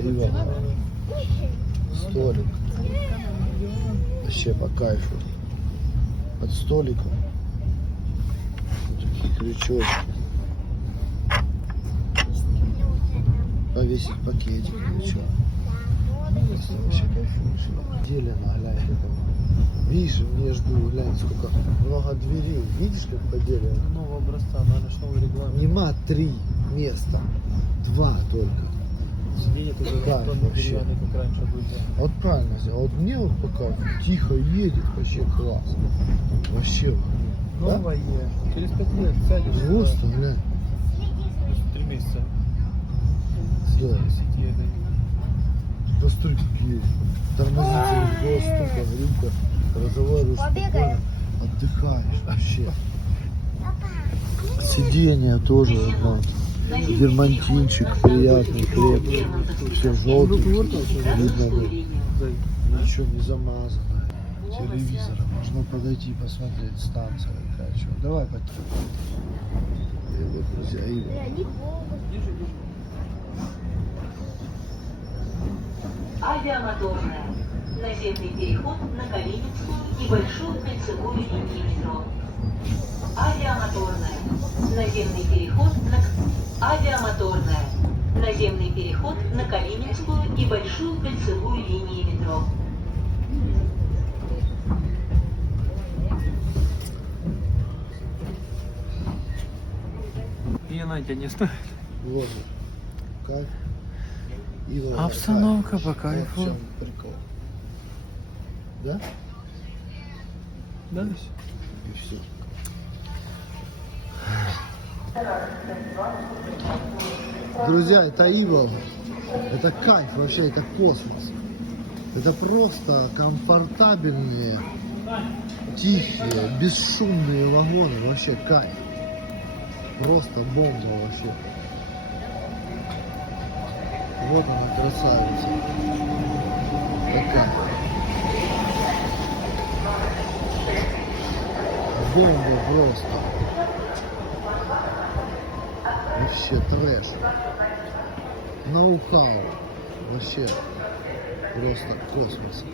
Ива. Столик. Вообще по кайфу. Под столиком. Вот такие крючочки. Повесить пакетик или что. Просто вообще кайфуешь. Делено, глянь, как. Видишь, между, глянь, сколько много дверей. Видишь, как поделено? Нового образца, надо ж новый регламент. Нема 3 места. 2 только. Сиденье тоже Да, электронные вообще. деревянные, как раньше были. Вот правильно сделал. Вот мне вот пока тихо едет, вообще класс. Вообще. Да? Новое. Через 5 лет сядешь. Просто, глянь. 3 месяца. Да. Сиденье. Постой, какие. Тормозитель, доступ, грилка. Разговариваешь спокойно. Отдыхаешь. Вообще. Сиденье тоже, да. Дермантинчик приятный, крепкий. Все желтый. Видно, да. Ничего не замазано. Телевизора. Можно подойти и посмотреть. Станция какая. Чё. Давай потом. Друзья, Ива. Авиамоторная. Наземный переход на Калининскую и Большую кольцевую линии метро. Авиамоторная. Наземный переход на... Авиамоторная. Наземный переход на Калининскую и Большую кольцевую линии метро. И Надя не стоит. Вот. Кайф. Ива, Обстановка кайф. по кайфу. Вот в чём прикол. Да? Да? И все. Друзья, это Ива. Это кайф вообще, это космос. Это просто комфортабельные, тихие, бесшумные вагоны. Вообще кайф. Просто бомба вообще. Вот она, красавица. Такая. Бомба просто. Вообще трэш. Ноу-хау. Вообще просто космос.